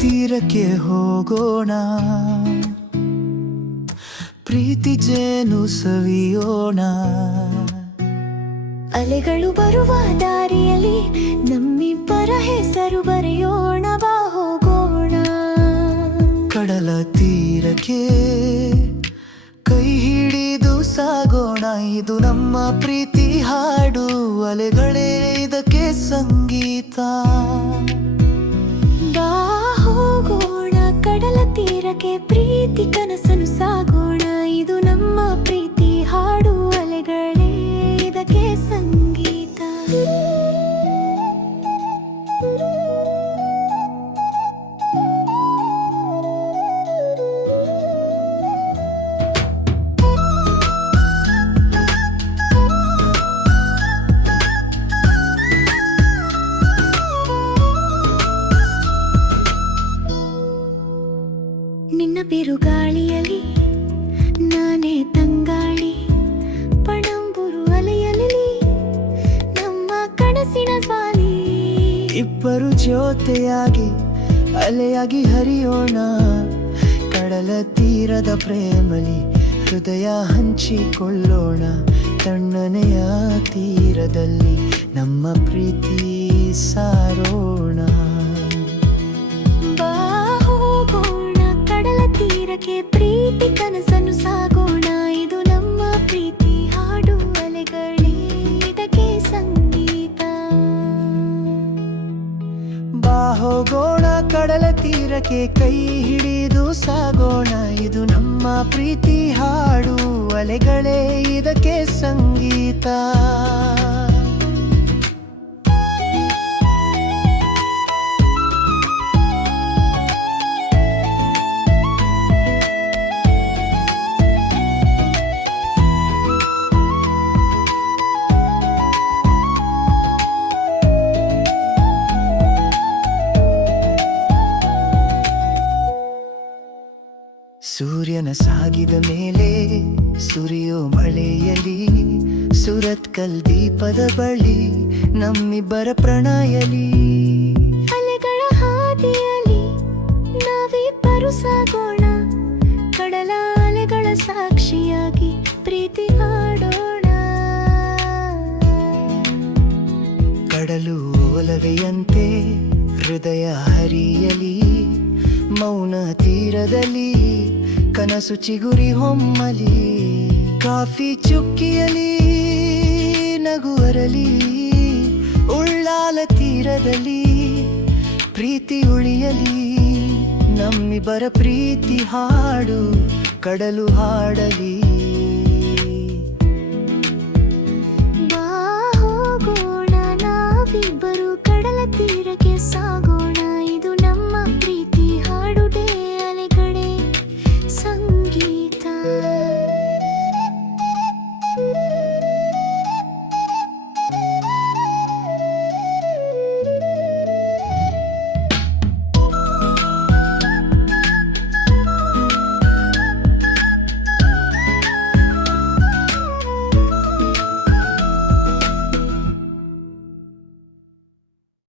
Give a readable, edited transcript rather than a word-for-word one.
ತೀರಕ್ಕೆ ಹೋಗೋಣ, ಪ್ರೀತಿ ಜೇನು ಸವಿಯೋಣ. ಅಲೆಗಳು ಬರುವ ದಾರಿಯಲ್ಲಿ ನಮ್ಮಿಬ್ಬರ ಹೆಸರು ಬರೆಯೋಣ, ಬಾ ಹೋಗೋಣ. ಕಡಲ ತೀರಕ್ಕೆ ಕೈ ಹಿಡಿದು ಸಾಗೋಣ, ಇದು ನಮ್ಮ ಪ್ರೀತಿ ಹಾಡು. ಅಲೆಗಳೇ ಇದಕ್ಕೆ ಸಂಗೀತ. ಬಾ ಹೋಗೋಣ ಕಡಲ ತೀರಕ್ಕೆ, ಪ್ರೀತಿ ಕನಸನ್ನು ಸಾಗೋಣ, ಇದು ನಮ್ಮ ಪ್ರೀತಿ ಹಾಡು. ಅಲೆಗಳೇ ಇದಕ್ಕೆ ಸಂಗೀತ. ನಿನ್ನ ಬಿರುಗಾಳಿಯಲ್ಲಿ ನಾನೇ ತಂಗಾಳಿ, ಪಣಂಬೂರು ಅಲೆಯಲ್ಲಿ ನಮ್ಮ ಕನಸಿನ ಸ್ವಾಲಿ. ಇಬ್ಬರು ಜೊತೆಯಾಗಿ ಅಲೆಯಾಗಿ ಹರಿಯೋಣ, ಕಡಲ ತೀರದ ಪ್ರೇಮಲಿ ಹೃದಯ ಹಂಚಿಕೊಳ್ಳೋಣ. ತಣ್ಣನೆಯ ತೀರದಲ್ಲಿ ನಮ್ಮ ಪ್ರೀತಿ ಸಾರೋಣ. ಬಾ ಹೋಗೋಣ ಕಡಲ ತೀರಕ್ಕೆ, ಪ್ರೀತಿ ಕನಸನ್ನು ಸಾಗೋಣ, ಇದು ನಮ್ಮ ಪ್ರೀತಿ ಹಾಡು. ಅಲೆಗಳೇ ಇದಕ್ಕೆ ಸಂಗೀತ. ಬಾ ಹೋಗೋಣ ಕಡಲ ತೀರಕ್ಕೆ, ಕೈ ಹಿಡಿದು ಸಾಗೋಣ, ಇದು ನಮ್ಮ ಪ್ರೀತಿ ಹಾಡು. ಅಲೆಗಳೇ ಇದಕ್ಕೆ ಸಂಗೀತ. ಸೂರ್ಯನ ಸಾಗಿದ ಮೇಲೆ ಸುರಿಯೋ ಮಳೆಯಲಿ, ಸುರತ್ಕಲ್ ದೀಪದ ಬಳಿ ನಮ್ಮಿಬ್ಬರ ಪ್ರಣಯಲಿ. ಅಲೆಗಳ ಹಾದಿಯಲ್ಲಿ ನಾವಿಬ್ಬರು ಸಾಗೋಣ, ಕಡಲ ಅಲೆಗಳ ಸಾಕ್ಷಿಯಾಗಿ ಪ್ರೀತಿ ಹಾಡೋಣ. ಕಡಲು ಒಲವೆಯಂತೆ ಹೃದಯ ಹರಿಯಲಿ, ಮೌನ ತೀರದಲ್ಲಿ ಕನಸು ಚಿಗುರಿ ಹೊಮ್ಮಲಿ. ಕಾಫಿ ಚುಕ್ಕಿಯಲಿ ನಗುವರಲಿ, ಉಳ್ಳಾಲ ತೀರದಲ್ಲಿ ಪ್ರೀತಿ ಉಳಿಯಲಿ. ನಮ್ಮಿಬ್ಬರ ಪ್ರೀತಿ ಹಾಡು ಕಡಲು ಹಾಡಲಿ.